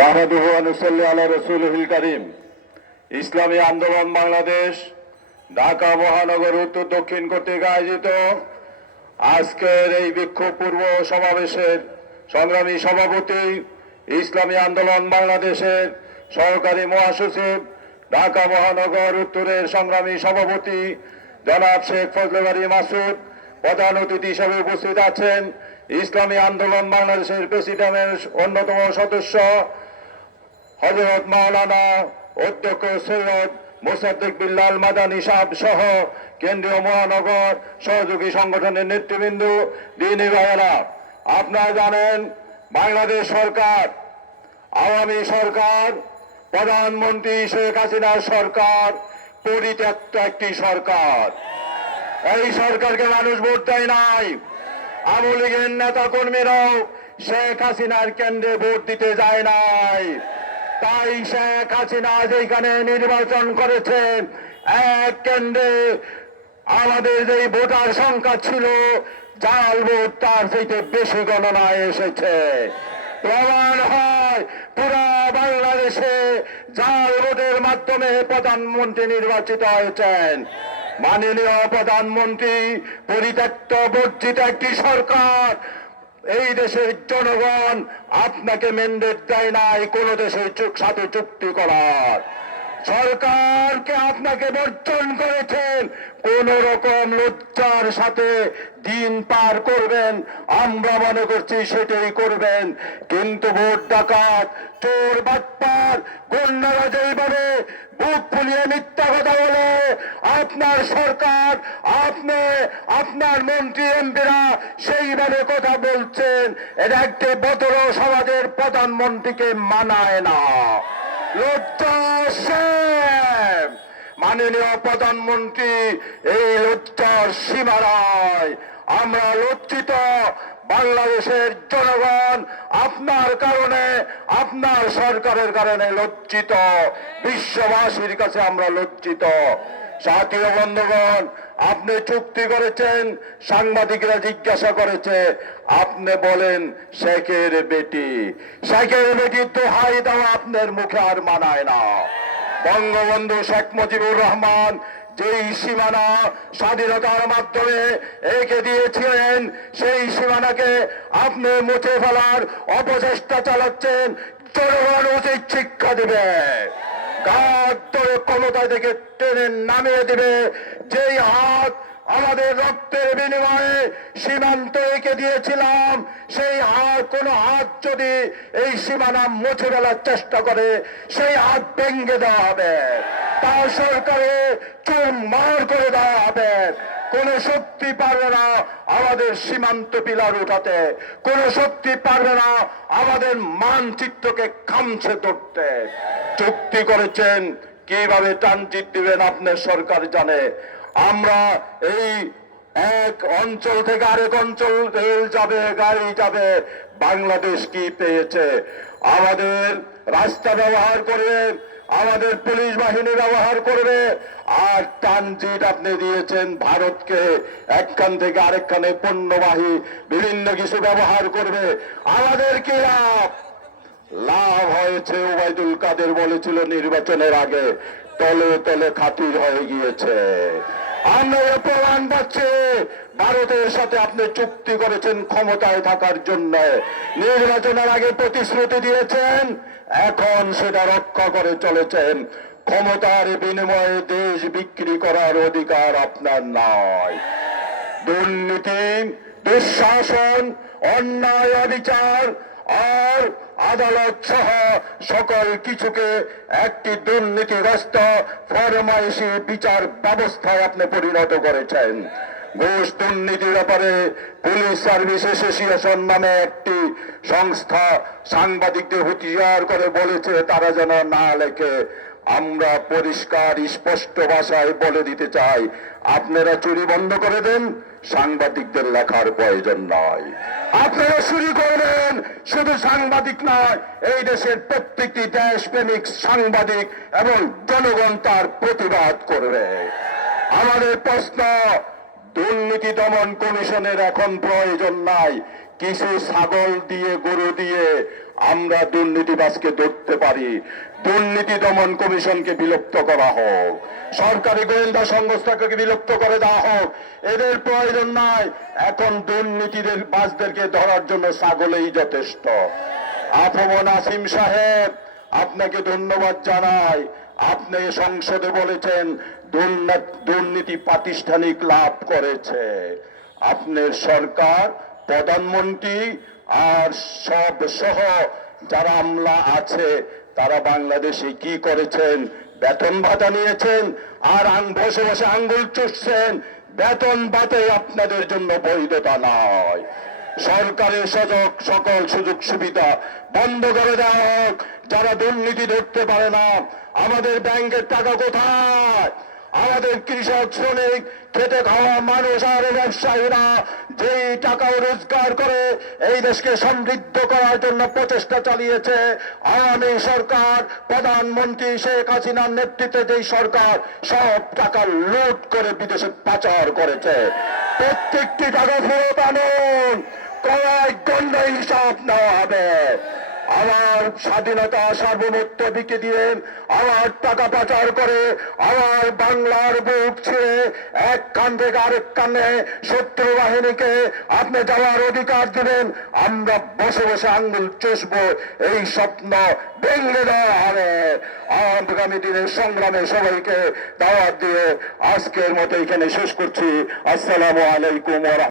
নাহমাদুহু ওয়া নুসাল্লি আলা রাসূলিহিল কারীম। ইসলামী আন্দোলন বাংলাদেশ ঢাকা মহানগর উত্তর দক্ষিণ কর্তৃক আয়োজিত আজকের এই বিক্ষোভ পূর্ব সমাবেশের সংগ্রামী সভাপতি, ইসলামী আন্দোলন বাংলাদেশের সহকারী মহাসচিব, ঢাকা মহানগর উত্তরের সংগ্রামী সভাপতি জনাব শেখ ফজলে বারী মাসুদ, প্রধান অতিথি হিসেবে উপস্থিত আছেন ইসলামী আন্দোলন বাংলাদেশের প্রেসিডিয়ামের অন্যতম সদস্য হযরত মাওলানা অধ্যক্ষ সৈয়দ মোসাদ্দেক বিল্লাল মাদানী সাহেব সহ কেন্দ্রীয় মহানগর সহযোগী সংগঠনের নেতৃবৃন্দ, দ্বীনী ভাইয়েরা, আপনারা জানেন বাংলাদেশ সরকার, আওয়ামী সরকার, প্রধানমন্ত্রী শেখ হাসিনার সরকার পরিত্যক্ত একটি সরকার। এই সরকারকে মানুষ ভোট দেয় নাই। আওয়ামী লীগের নেতা কর্মীরাও শেখ হাসিনার কেন্দ্রে ভোট দিতে যায় নাই। তাই শেখ হাসিনা যেখানে নির্বাচন করেছেন, এক কেন্দ্রে আমাদের যে ভোটার সংখ্যা ছিল, জাল ভোট তার চাইতে বেশি গণনায় এসেছে। প্রমাণ হয় পুরা বাংলাদেশে জাল ভোটের মাধ্যমে প্রধানমন্ত্রী নির্বাচিত হয়েছেন। মাননীয় প্রধানমন্ত্রী পরিত্যক্ত বর্জিত একটি সরকার। এই দেশের জনগণ আপনাকে ম্যান্ডেট দেয় নাই কোন দেশের সাথে চুক্তি করার। সরকারকে আপনাকে বর্জন করেছেন, কোন রকম লজ্জার সাথে দিন পার করবেন, আমরা মনে করছি সেটাই করবেন। কিন্তু ভোট ডাকাত, চোর, বাটপার, গুন্ডারা যেইভাবে বুক ফুলিয়ে মিথ্যা কথা বলে আপনার সরকার, আপনি, আপনার মন্ত্রী এমপিরা সেইভাবে কথা বলছেন, এটা একটি বদর সমাজের প্রধানমন্ত্রীকে মানায় না। লজ্জা শেম। মাননীয় প্রধানমন্ত্রী, এই লজ্জার সীমা নাই। আমরা লজ্জিত। বাংলাদেশের জনগণ আপনার কারণে, আপনার সরকারের কারণে লজ্জিত। বিশ্ববাসীর কাছে আমরা লজ্জিত। সাথীয় বন্ধুগণ, আপনি চুক্তি করেছেন, সাংবাদিকরা জিজ্ঞাসা করেছে, আপনি বলেন শেখের বেটি। শেখের বেটি তো হাই দাও আপনার মুখে আর মানায় না। বঙ্গবন্ধু শেখ মুজিবুর রহমান যেই সীমানা স্বাধীনতার মাধ্যমে এঁকে দিয়েছিলেন, সেই সীমানাকে আপনি মুছে ফেলার অপচেষ্টা চালাচ্ছেন। জনগণ উচিত শিক্ষা দিবে, গাছ ধরে ক্ষমতা থেকে টেনে নামিয়ে দিবে। যেই হাত আমাদের রক্তের বিনিময়ে সীমান্ত এঁকে দিয়েছিলাম, সেই হাত, কোন হাত যদি এই সীমানা মুছে ফেলার চেষ্টা করে, সেই হাত ভেঙে দেওয়া হবে, তার সরকারে চুরমার করে দেওয়া হবে। কোন শক্তি পারবে না আমাদের সীমান্ত পিলার উঠাতে, কোন শক্তি পারবে না আমাদের মানচিত্রকে খামছে ধরতে। চুক্তি করেছেন, কিভাবে ট্রানজিট দিবেন আপনার সরকার জানে। আমরা এই এক অঞ্চল থেকে আরেক অঞ্চল রেল যাবে, গাড়ি যাবে, বাংলাদেশ কি পেয়েছে? আমাদের রাস্তা ব্যবহার করবে, আমাদের পুলিশ বাহিনী ব্যবহার করবে, আর ট্রানজিট আপনি দিয়েছেন ভারতকে, একখান থেকে আরেকখানে পণ্যবাহী বিভিন্ন কিছু ব্যবহার করবে। আমাদের কি লাভ? লাভ হয়েছে, ওবায়দুল কাদের বলেছিল নির্বাচনের আগে, তলে তলে খাতির হয়ে গিয়েছে। আমরা প্রমাণ পাচ্ছি, ভারতের সাথে আপনি চুক্তি করেছেন ক্ষমতায় থাকার জন্য, নির্বাচনের আগে প্রতিশ্রুতি দিয়েছেন, এখন সেটা রক্ষা করে চলেছেন। ক্ষমতার বিনিময়ে দেশ বিক্রি করার অধিকার আপনার নয়। দুর্নীতি, দুঃশাসন, অন্যায়, অবিচার আর আদালত সহ সকল কিছুকে একটি দুর্নীতিগ্রস্ত ফরমাইশি বিচার ব্যবস্থায় আপনি পরিণত করেছেন। ঘুষ দুর্নীতির ব্যাপারে পুলিশ সার্ভিস অ্যাসোসিয়েশন নামে একটি সংস্থা সাংবাদিকদের হুঁশিয়ার করে বলেছে তারা যেন না লেখে। আমরা পরিষ্কার স্পষ্ট ভাষায় বলে দিতে চাই, আপনারা চুরি বন্ধ করে দেন, সাংবাদিকদের লেখার প্রয়োজন নয়। আপনারা চুরি করবেন, শুধু সাংবাদিক নয়, এই দেশের প্রত্যেকটি দেশপ্রেমিক সাংবাদিক এবং জনগণ তার প্রতিবাদ করবে। আমাদের প্রশ্ন, দুর্নীতি দমন কমিশনের এখন প্রয়োজন নাই। কিছু ছাগল দিয়ে, গরু দিয়ে আমরা দুর্নীতিবাজকে ধরতে পারি। দুর্নীতি দমন কমিশনকে বিলুপ্ত করা হোক, সরকারি গোয়েন্দা সংস্থাকে বিলুপ্ত করে দেওয়া হোক। এদের প্রয়োজন নাই। এখন দুর্নীতিদের বাজদেরকে ধরার জন্য ছাগলেই যথেষ্ট। আফমন আসিম সাহেব, আপনাকে ধন্যবাদ জানাই। আপনি সংসদে বলেছেন দুর্নীতি প্রাতিষ্ঠানিক লাভ করেছে। আপনার সরকার, প্রধানমন্ত্রী আর সব সহ যারা আমলা আছে তারা বাংলাদেশে কি করেছেন? বেতন ভাতা নিয়েছেন আর বসে বসে আঙ্গুল চুষছেন। বেতন ভাতাই আপনাদের জন্য বৈধতা নয়। সরকারের সকল সুযোগ সুবিধা বন্ধ করে দেওয়া হোক। যারা দুর্নীতি ধরতে পারে না, আমাদের ব্যাংকের টাকা কোথায়? আমাদের কৃষক, শ্রমিক, খেটে খাওয়া মানুষ আর ব্যবসায়ীরা যেই টাকা রোজগার করে এই দেশকে সমৃদ্ধ করার জন্য প্রচেষ্টা চালিয়েছে আওয়ামী সরকার, প্রধানমন্ত্রী শেখ হাসিনার নেতৃত্বে যেই সরকার, সব টাকা লুট করে বিদেশে পাচার করেছে। প্রত্যেকটি টাকা ফেরত আনুন, কয়েক দণ্ড হিসাব নেওয়া হবে। আমার স্বাধীনতা সার্বভৌমত্ব বিকে দিয়ে আমার টাকা পাচার করে আমার বাংলার বুক ছেড়ে এক কান থেকে আরেক কানে শত্রু বাহিনীকে আপনি যাওয়ার অধিকার দিবেন। আমরা বসে বসে আঙ্গুল চষবো, এই স্বপ্ন ভেঙে দেওয়া হবে। আগামী দিনের সংগ্রামে সবাইকে দাওয়াত দিয়ে আজকের মতো এখানে শেষ করছি। আসসালামু আলাইকুম।